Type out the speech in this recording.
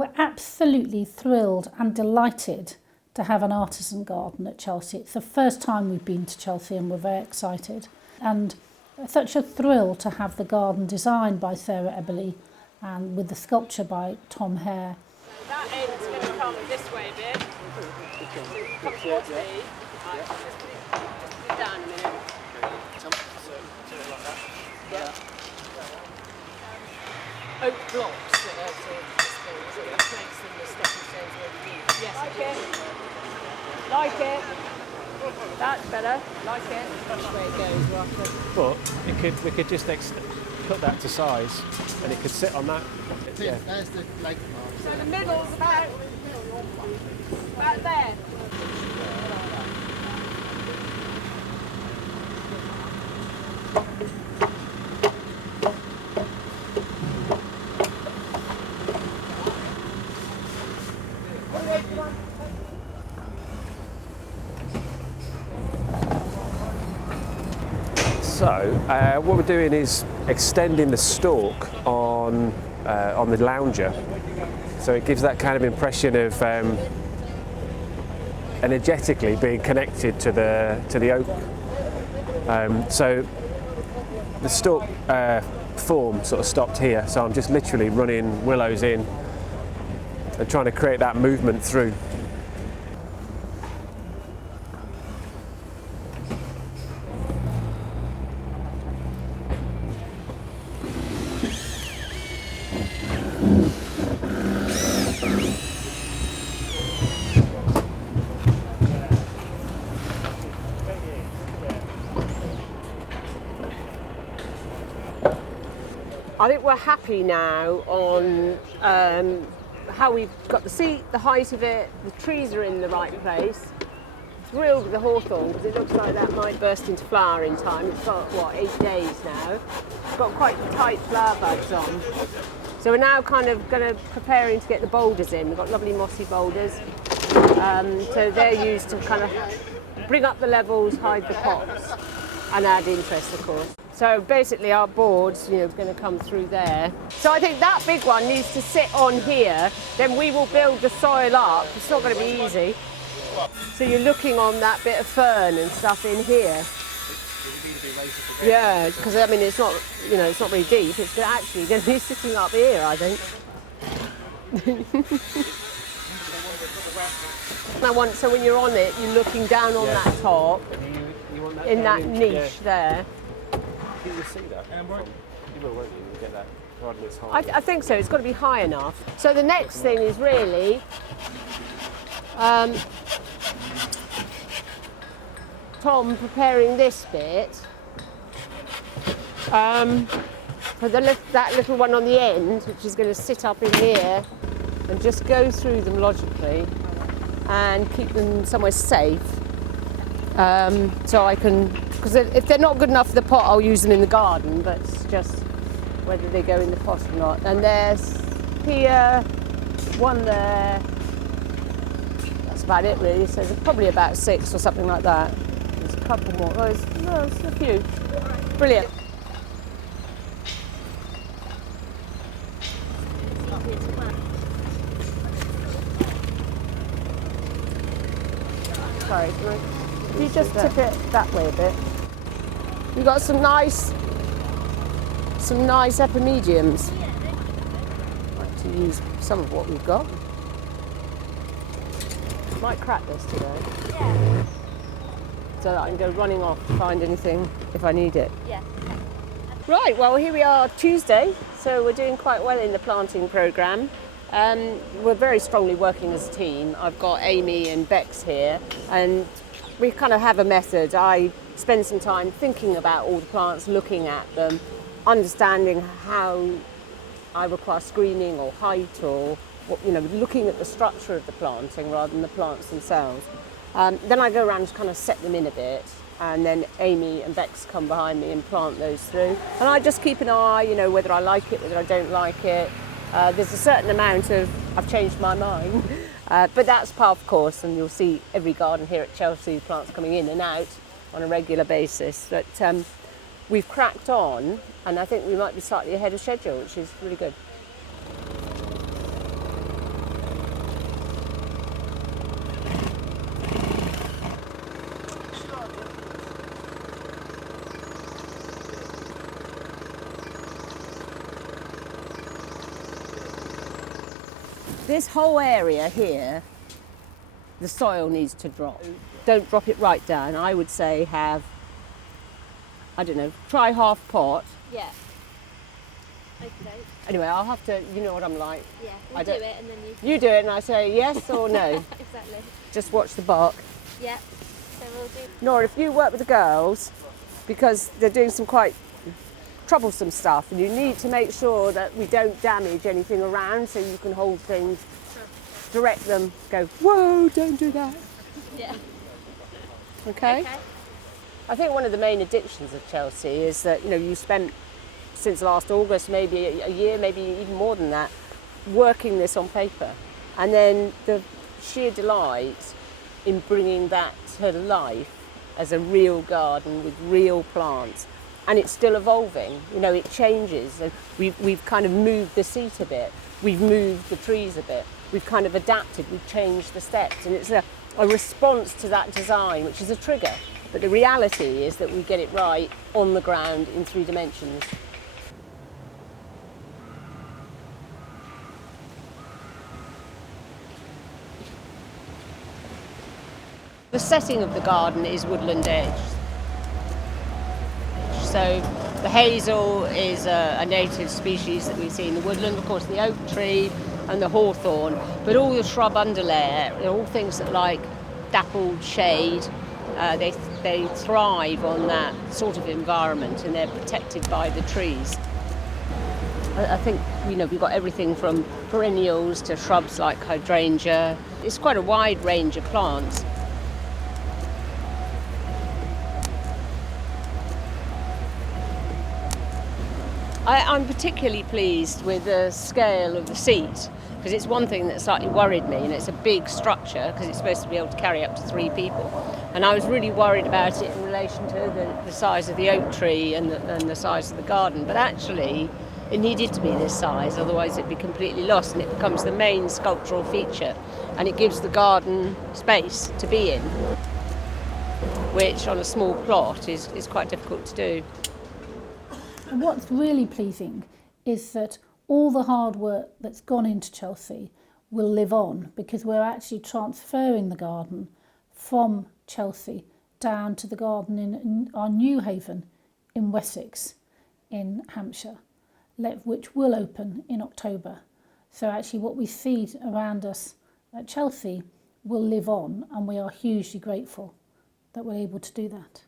We're absolutely thrilled and delighted to have an artisan garden at Chelsea. It's the first time we've been to Chelsea and we're very excited. And such a thrill to have the garden designed by Sarah Eberle and with the sculpture by Tom Hare. So that end's going to come this way a bit. So you come towards me. Right, just put it down a minute. Yeah. Oak blocks that are sort of displayed, so it makes them the stepping stones where we need. Yes, like it. That's better. Like it. That's the way it goes, roughly. But we could just cut that to size, and it could sit on that. Yeah. That's the like. So the middle's about there. So what we're doing is extending the stalk on the lounger, so it gives that kind of impression of energetically being connected to the oak. So the stalk form sort of stopped here, so I'm just literally running willows in and trying to create that movement through. I think we're happy now on how we've got the seat, the height of it, the trees are in the right place. Thrilled with the hawthorn because it looks like that might burst into flower in time. It's got, 8 days now. It's got quite tight flower buds on. So we're now kind of preparing to get the boulders in. We've got lovely mossy boulders. So they're used to kind of bring up the levels, hide the pots and add interest, of course. So basically our board's going to come through there. So I think that big one needs to sit on here, then we will build the soil up. It's not going to be easy. So you're looking on that bit of fern and stuff in here. Yeah, because I mean it's not very deep. It's actually going to be sitting up here, I think. So when you're on it, you're looking down on that top, in that niche there. You will see that. You will, won't you? You'll get that rather than high. I think so. It's got to be high enough. So the next thing is really Tom preparing this bit for that little one on the end, which is going to sit up in here and just go through them logically and keep them somewhere safe. So I can, because if they're not good enough for the pot, I'll use them in the garden, but it's just whether they go in the pot or not. And there's here, one there. That's about it really. So there's probably about 6 or something like that. There's a couple more. Oh, there's a few. Brilliant. Sorry, if you just tip it that way a bit. We've got some nice epimediums. I'd like to use some of what we've got. Might crack this today. Yeah. So that I can go running off to find anything if I need it. Yeah. Right, well here we are Tuesday, so we're doing quite well in the planting programme. We're very strongly working as a team. I've got Amy and Bex here, and we kind of have a method. I spend some time thinking about all the plants, looking at them, understanding how I require screening or height or looking at the structure of the planting rather than the plants themselves. Then I go around and kind of set them in a bit, and then Amy and Bex come behind me and plant those through. And I just keep an eye, whether I like it, whether I don't like it. There's a certain amount of, I've changed my mind, but that's par of course, and you'll see every garden here at Chelsea, plants coming in and out on a regular basis. But we've cracked on, and I think we might be slightly ahead of schedule, which is really good. This whole area here, the soil needs to drop. Don't drop it right down. I would say have, I don't know, try half pot. Yeah. Okay. Anyway, I'll have to, you know what I'm like. Yeah, I we'll do don't- it and then You do it and I say yes or no. Exactly. Just watch the bark. Yeah. So we'll do. Nora, if you work with the girls, because they're doing some quite troublesome stuff, and you need to make sure that we don't damage anything around, so you can hold things, direct them, go, whoa, don't do that. Yeah. Okay? Okay. I think one of the main addictions of Chelsea is that, you know, you spent since last August, maybe a year, maybe even more than that, working this on paper. And then the sheer delight in bringing that to life as a real garden with real plants. And it's still evolving, you know, it changes. And we've kind of moved the seat a bit, we've moved the trees a bit, we've kind of adapted, we've changed the steps. And it's a response to that design, which is a trigger. But the reality is that we get it right on the ground in 3 dimensions. The setting of the garden is woodland edge. So the hazel is a native species that we see in the woodland, of course the oak tree and the hawthorn, but all the shrub underlayer, they're all things that like dappled shade. They thrive on that sort of environment and they're protected by the trees. I think, you know, we've got everything from perennials to shrubs like hydrangea. It's quite a wide range of plants. I'm particularly pleased with the scale of the seat, because it's one thing that slightly worried me, and it's a big structure because it's supposed to be able to carry up to 3 people. And I was really worried about it in relation to the size of the oak tree and the size of the garden, but actually it needed to be this size, otherwise it'd be completely lost, and it becomes the main sculptural feature, and it gives the garden space to be in, which on a small plot is quite difficult to do. And what's really pleasing is that all the hard work that's gone into Chelsea will live on, because we're actually transferring the garden from Chelsea down to the garden in our new haven in Wessex in Hampshire, which will open in October. So actually what we see around us at Chelsea will live on, and we are hugely grateful that we're able to do that.